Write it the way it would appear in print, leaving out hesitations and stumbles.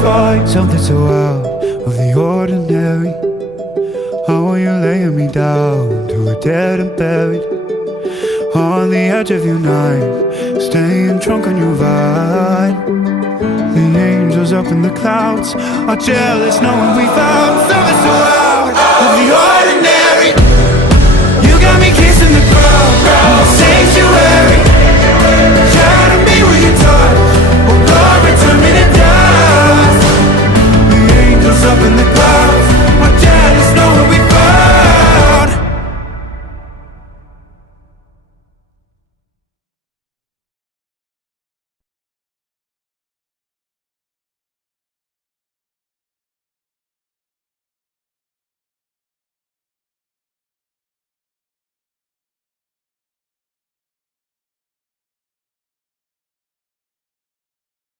find something so out of the ordinary? How are you laying me down to a dead and buried? On the edge of your knife, staying drunk on your vine. The angels up in the clouds are jealous knowing we found something so out.